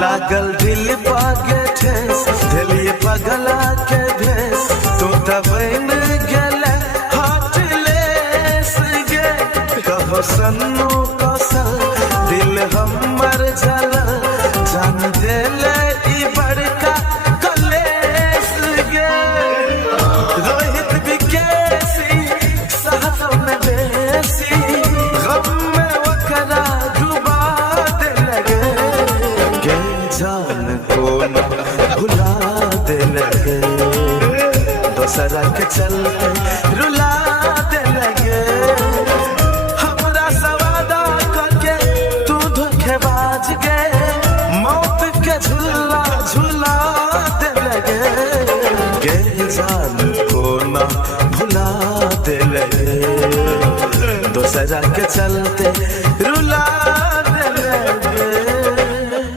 लागल दिल पागे ठेस दिलिए पगला के भेस तो दबैन गेले हाथ लेस गे कहो सन्नो कसल दिल हमर जला जान देले ई बड़का कलेस गे रोहित विकेसी साहब में बेसी गम में वकरा डुबा दे लगे गे जान को न भुला दे लगे दोसरा के चलते